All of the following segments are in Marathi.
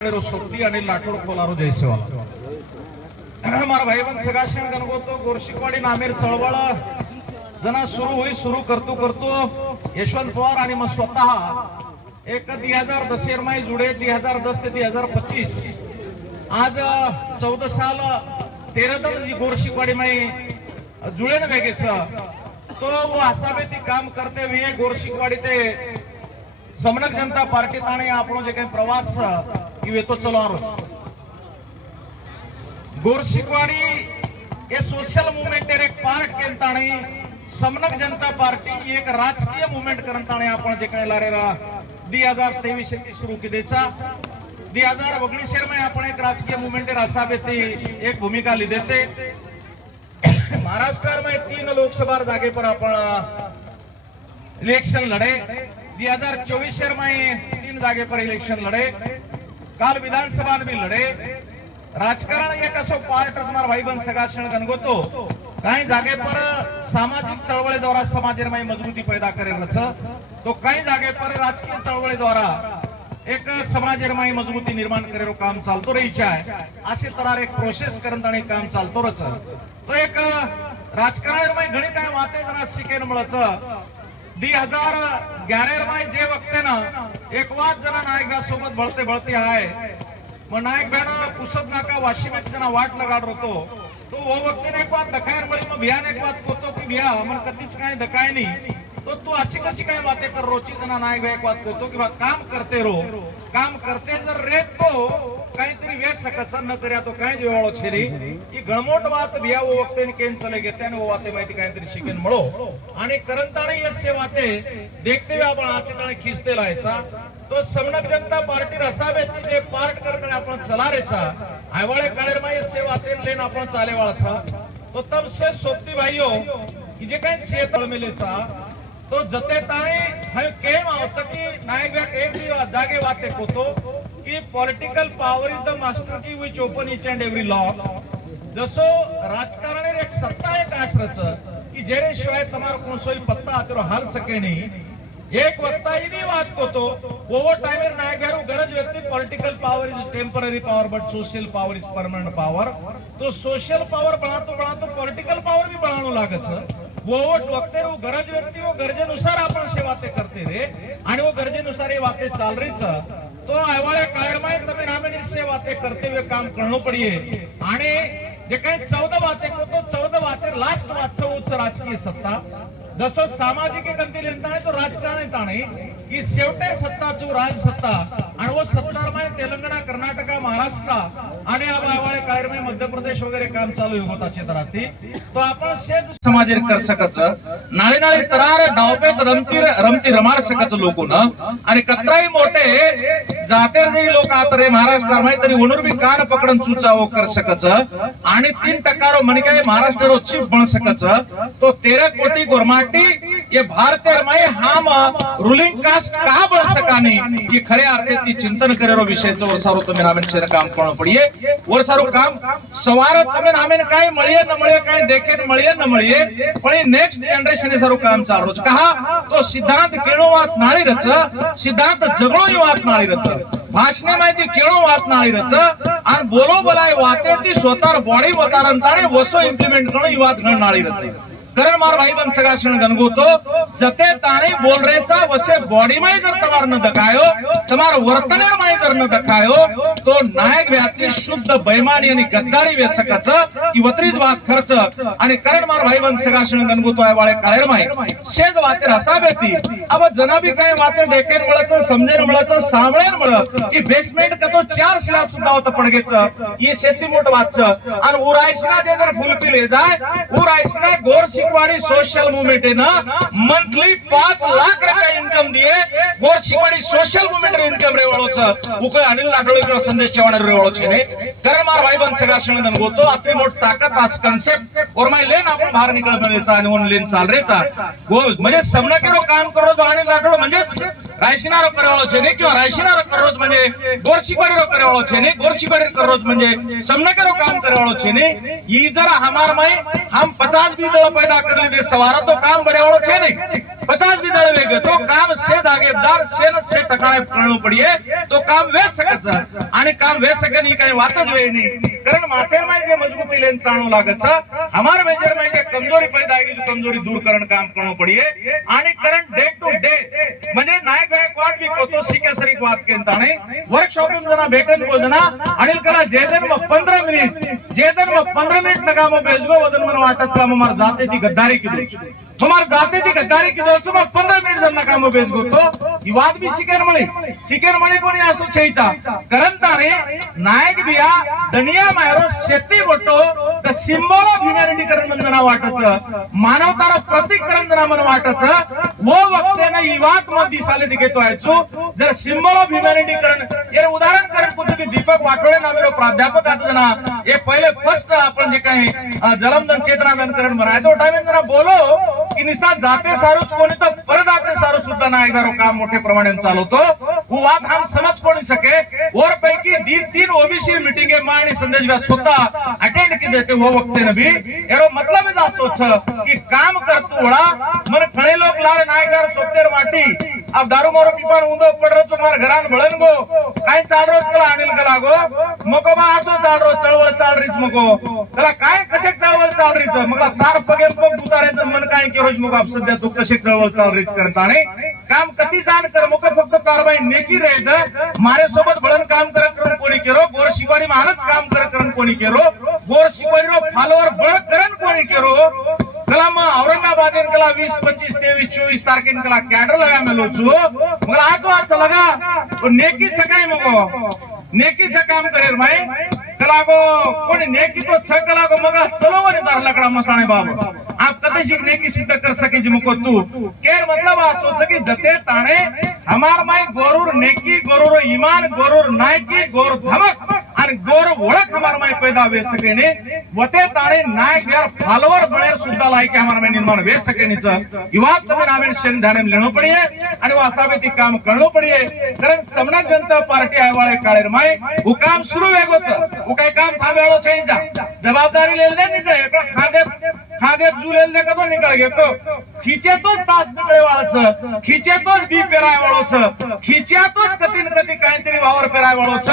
सोक्ति आणि लाठोड खोलारो जयसेवाला मारा भाईबंद सगाशन गणगोतो गोरशिकवाडी नामेर चळवळ जना सुरू करतो यशवंत पवार आणि मग स्वतः एक 2010 में जुड़े 2010 ते 2025 आज 14 साल 13 दिन जी गोरशिकवाडी में जुड़े न बेगेच तो वो आसाबेती काम करते हुए गोरशिकवाडी ते समनक जनता पार्टी ताणे आपणो जे काही प्रवास तो चलो गोरशिकवाडी ये सोशल मूवमेंट एक पार्ट केंताणे समनक जनता पार्टी एक राजकीय मूवमेंट करताणे आपण जे काही लारेरा 2023 ती सुरू केलेचा 2019 में आपण एक राजकीय मूवमेंट रासाबेती एक भूमिका ली देते महाराष्ट्र में 3 लोकसभा जागे पर अपन इलेक्शन लड़े 2024 में 3 जागे पर इलेक्शन लड़े काल विधानसभा में भी लड़े राजकारण एक असो पार्ट तुम्हारा भाईबंद सगाशन गणगोतो कई जागे पर सामाजिक चळवळी द्वारा समाज में मजबूती पैदा करे तो कई जागे पर राजकीय चळवळी द्वारा एक समाज में मजबूती निर्माण करे काम चालतो रही है अशी तरह एक प्रोसेस करताना काम चालतो रच तो एक राजकारण में घणी काय वाते जरा शिकेन मळच 2011 में जे वक्ते ना एक वाद जना नायक सोबत बढ़ते आहे मग नायक बहन पुसद नाका वाशी में जना वाट लगाड रतो तो वो वक्ते ने एक बात दखायर मळी मग बियान एक बात कोतो की बिया मन कतीच काय दखाय नहीं तो तू अशी कशी काय बातें कर रोची जना नायक एक बात कोतो की काम करते रो काम करते जर रेत तो काहीतरी वेस सकत न कर्या तो काय जेवाळो छेरी ही गणमोट बात बिया वो वक्ते ने केन चले गेते आणि वो वाते माहिती काहीतरी शिकेन मळो आणि करंताणे यसे वाते देखते हुए आपण आचेताणे खिस्ते लायचा तो समनक जनता पार्टी रसाबेती जे पार्ट करताना आपण चला रेचा आयवाळे काळेर में यसे वाते लेन आपण चाले वाळचा तो तब से सोप्ती भाइयों की जे काही चेतळ मेलेचा तो जते ताणे हम केम आवच की नायक एक भी जागे वाते कोतो कि political power is the master key which open each and every law जसो राजकारण एक सत्ता एक आश्रच कि जेरे शिवाय तमार कोणसोई पत्ता आतरो हाल सके नहीं एक वक्ता ही नहीं बात को तो वो टाइम नायक गरज व्यक्ति political power is temporary power but social power is permanent power तो सोशल पावर बढ़ातो पॉलिटिकल पावर भी बढ़ानो लागत वो वक्ते वो गरज व्यक्ति वो गरजेनुसार आपण से बातें करते रे आणि वो गरजेनुसार ये बातें चाल रही तो आयवाळे काळेर तमे नामे से बातें करते हुए काम करनो पड़िए आणि जे काही 14 बातें को तो 14 बातें लास्ट वाचो उच्च राजकीय सत्ता जसो सामाजिक गंती लेनताणे तो राजकारण ताणे की शेवटे सत्ता चो राज सत्ता आणि वो सत्ता में तेलंगाना कर्नाटक महाराष्ट्र आणि आवाळे काळेर में मध्य प्रदेश वगैरे काम चालू होता चित्राती तो आपण शेत समाज कर सकच नाळी नाळी तरार डावपेच रमती रमार सकच लोकोन आणि कत्राई मोठे जाते जरी लोक आतरे महाराष्ट्र में तरी वनूर भी कान पकडन चुचावो कर सकच आणि 3% मन के महाराष्ट्र रो चीफ बन सकच तो 13 कोटी गोरमाटी ये भारतीय में हम रूलिंग कास्ट का बन सकानी ये खरे अर्थे ती चिंतन करेरो विषय वर सारो तमे नामे छे काम करणो पड़िए वर सारो काम सवार तमे नामे काय मळिए न मळिए काय देखे न मळिए न मळिए पण नेक्स्ट जनरेशन ने सारो काम चालरो कहा तो सिद्धांत केणो वात नाळी रच सिद्धांत जगणो ही वात नाळी रच भाषणे माहिती केणो वात नाळी रच आणि बोलो बोलाय वाते ती स्वतः बॉडी वतारन ताणे वसो इम्प्लिमेंट करणो ही वात घण नाळी रच करण मार भाईबंद सगाशन गणगोतो जते ताणे बोल रेचा वसे बॉडी में जर तमार न दखायो तमार वर्तन में जर न दखायो तो नायक व्याती शुद्ध बेईमानी आणि गद्दारी वे सकच की वत्रीज बात खर्च आणि करण मार भाईबंद सगाशन गणगोतो आहे वाळे काळेर में शेज वाते हसाबेती अब जना भी काय वाते देखेन मळच समजेन मळच सामळेन मळच की बेसमेंट का तो 4 स्लॅब सुद्धा होत पडगेच ये शेती मोठ वाच आणि उरायसना जे जर फुलपी ले जाय उरायसना गोर शिकवाड़ी सोशल मूवमेंट है ना मंथली 5 लाख रुपए इनकम दिए गोर शिकवाड़ी सोशल मूवमेंट रे इनकम रे वाळो छ उके अनिल लाडोळे किंवा संदेश चव्हाण रे वाळो छे ने कारण मार भाईबंद सगाशन गन गोतो आपली मोठ ताकत आज कन्सेप्ट और मैं लेन आपण बाहेर निकळ मिळेचा आणि वन लेन चाल रेचा गोल म्हणजे समनकेरो काम करो तो अनिल लाडोळे म्हणजे रायशिनारो करवाळो छे ने किंवा रायशिनारो कररोज म्हणजे गोर शिकवाड़ीरो करवाळो छे ने गोर शिकवाड़ी कररोज म्हणजे समनकेरो काम करवाळो छे ने ई जरा हमार में हम 50 भी दळ पैदा कर ली दे सवारा तो काम बड़े वाळो छे ने 50 भी दल वेगे तो काम से दागेदार से न से टकाने करनो पड़िए तो काम वे सकत आणि काम वे सके नहीं काही वातच वे नहीं कारण माथेर में जे मजबूती लेन चाणो लागत हमार मेजर में जे कमजोरी पैदा आएगी जो कमजोरी दूर करण काम करनो पड़िए आणि करंट डे टू डे म्हणजे नायक गायकवाड भी कोतो सीके सरीक बात केंताने वर्कशॉप में जना भेटन को जना अनिल कला जेदन में 15 मिनिट लगा मो बेजगो वदन मन वाटत काम हमार जाते थी गद्दारी की हमार जाते थी गद्दारी की दोस्तों में 15 मिनिट जन काम बेजगो तो ही बात भी सिकेर मळे कोणी असो छेचा करंताने नायक बिया दुनिया मायरो शेती बोटो द सिंबल ऑफ ह्युमॅनिटी करण मंदना वाटत मानवतार प्रतीक करण जना मन वाटत वो वक्ते ने ही बात मत दिसाले दिखेतो आयचो जर सिंबल ऑफ ह्युमॅनिटी करण ये उदाहरण करण कुछ की दीपक वाटोळे नामेरो प्राध्यापक आता जना ये पहिले फर्स्ट आपण जे काही जलमदन चेतनादन करण म्हणाय तो टाइम जना बोलो की निस्ता जाते सारूच कोणी तर परदाते सारू सुद्धा नायक गारो काम मोठे प्रमाणे चालवतो वो बात हम समझ कोणी सके और पैकी 3 ओबीसी मीटिंग में आणि संदेश व्या स्वतः अटेंड की देते वो वक्ते ने भी एरो मतलब इज असो कि काम करतो वडा मन खणे लोक लार नायक गारो सोतेर माटी अब दारू मारो पीपान उंदो पडरो तो मार घरान भळन गो काय चाल रोज कला अनिल कला गो मको बा आचो चाल रोज चळवळ चाल रीच मको कला काय कशे चळवळ चाल रीच मगला तार पगेल पग उतारे तर मन काय की रोज मग आप सध्या तू कशे चळवळ चाल रीच करताने काम कती जाण कर मको फक्त कारवाई नेकी रहेत मारे सोबत भळन काम करन कोणी केरो गोर शिवारी महाराज काम करन कोणी केरो गोर शिवारी रो फॉलोअर बळ करन कोणी केरो कला म औरंगाबाद इन कला 20 25 23 24 तारखेन कला कॅडर लगा मेलो छु मला आज वाच लगा नेकी छकाय मगो नेकी छ काम करेर भाई कला गो कोणी नेकी तो छ कला गो मगा चलो वने दार लकड़ा मसाणे बाबा आप कते सीख नेकी सिद्ध कर सके जी मको तू केर मतलब आ सोच की जते ताणे हमार माई गोरुर नेकी गोरुर ईमान गोरुर नायकी गोर धमक आणि गोर ओळख हमार माई पैदा वे सके ने वते ताणे नायक यार फॉलोअर बनेर सुद्धा लायक हमार माई निर्माण वे सके ने युवा समय नावेन शन ध्यान में लेनो पड़िए आणि वासावे ती काम करनो पड़िए कारण समना जनता पार्टी आय वाले काळेर माई वो काम शुरू वेगो छ वो काय काम थावेळो छै जा जवाबदारी ले ले निकळे एका खादे जुलेल दे कदो निकळ घेतो खिचेतोच तास निकळे वाळच खिचेतोच बी पेराय वाळोच खिच्यातोच कतीन कती काहीतरी वावर पेराय वाळोच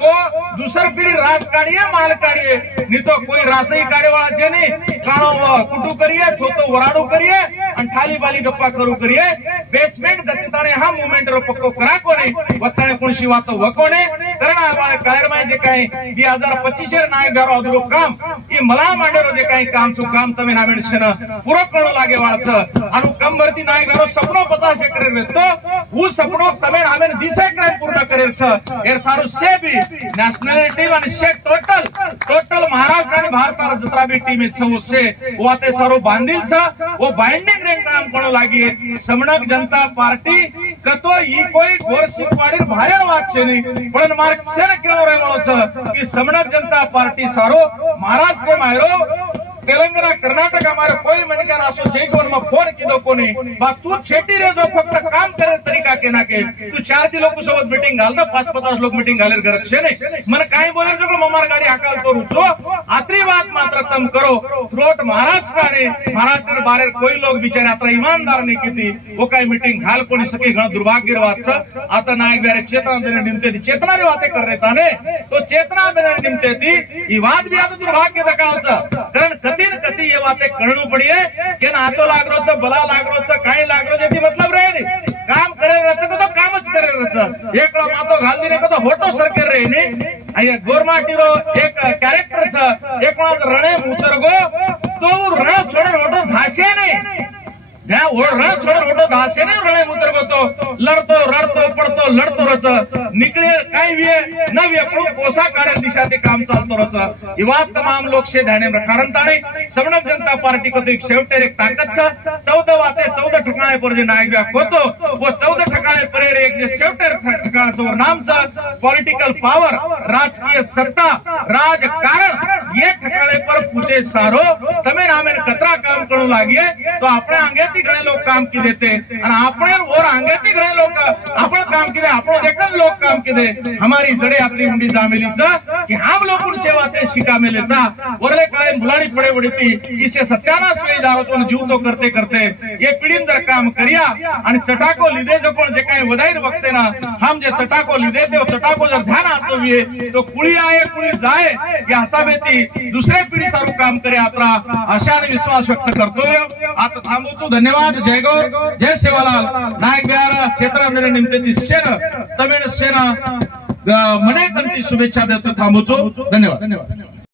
तो दुसर पिढी राज काढिये माल काढिये नि तो कोई रासई काढे वाळा जेनी काणो कुटू करिये थोतो वराडू करिये आणि थाली बाली गप्पा करू करिये बेसमेंट गतिताने हा मोमेंट रो पक्को करा कोणी वताने कोणशी वातो वकोणे कारण आवाळे काळेर माय जे काही 2025 एर नायक गारो अदुरो काम ई मला मांडेरो जे काही काम छु काम तमे नामेशन पूरो करणो लागे वाळच आणि कंबरती नायक गारो सपनो 50 एकरे वेतो वो सपनो तमे नामेन 20 एकरे पूर्ण करेल छ एर सारू से भी नॅशनॅलिटी आणि से टोटल महाराष्ट्र आणि भारत जत्रा भी टीम छ उससे वो आते सारो बांधिल छ वो बाइंडिंग रे काम करणो लागी समणक जनता पार्टी कतो ई कोई गोर सिकवाडीर भायर वात छे नहीं पण मार्क सेन केलो रे वाळो छ की समणक जनता पार्टी सारो महाराष्ट्र मायरो तेलंगाना कर्नाटक हमारे कोई मनकर आसो जय कोन में फोन किदो कोनी बा तू छेटी रे जो फक्त काम करे तरीका के ना के तू 4 दी लोक सोबत मीटिंग घाल दो 5-50 लोक मीटिंग घालेर गरज छे ने मन काय बोलेर जो ममार गाडी हाकाल तो रुचो आत्री बात मात्र तम करो थ्रोट महाराष्ट्र ने महाराष्ट्र बारे कोई लोग बिचारे आता ईमानदार ने किती वो काय मीटिंग घाल कोणी सके घण दुर्भाग्य वात छ आता नायक बेरे चेतना देने निमते दी चेतना रे बातें कर रेता ने तो चेतना देने निमते दी ई बात भी आता दुर्भाग्य दकाव छ कारण कतीन कती ये बातें करनो पड़िए के नाचो लागरो छ बला लागरो छ काई लागरो जेती मतलब रहे नी काम करे रहते तो कामच करे रहत एकला मातो घाल दिने को तो होटो सरकेर रे नी आया गोरमाटीरो एक कैरेक्टर छ एकला रणे उतरगो तो रण छोड़े होटो धासे नहीं त्या रण छोड़े होटो धासे नहीं रणे उतरगो तो लड़तो रड़तो पड़तो लड़तो रच निकले काय वे न व्यक्ति पोसा काढे दिशा ते काम चालतो रच इवा तमाम लोक से ध्यान में कारण ताणे समणक जनता पार्टी को तो एक शेवटेर एक ताकत छ 14 वाते 14 ठिकाणे पर जे नायक व्या होतो वो 14 ठिकाणे पर एक जे शेवटेर ठिकाणाचं नाम छ पॉलिटिकल पावर राजकीय सत्ता राजकारण ये ठिकाणे पर पूछे सारो તમે નામે કતરા કામ કરું લાગીએ તો આપણે આંગેથી ઘણે લોક કામ કી દેતે અને આપણે ઓર આંગેથી ઘણે લોક आपण काम किदे આપણો देखन लोक काम किदे हमारी जड़े आपली उंडी जामेलीचा कि हम लोकून सेवा ते शिकामेलेचा वरले काळे मुलाडी पडे वडीती इसे सत्यानाश वेई जावतो जीव तो करते करते ये पिढीन जर काम करिया आणि चटाको लिदे जो कोण जे काही वदाईन वक्ते ना हम जे चटाको लिदे ते चटाको जर ध्यान आतो विये तो कुळी आहे कुळी जाय या हसाबेती दुसरे पिढी सारू काम करे आत्रा आशाने विश्वास व्यक्त करतोय आता थांबवतो धन्यवाद जय गौर जय सेवालाल नायक बिहार क्षेत्रांमध्ये निमते सेना तमिळ सेना मने कंती शुभेच्छा देतो थांबवतो धन्यवाद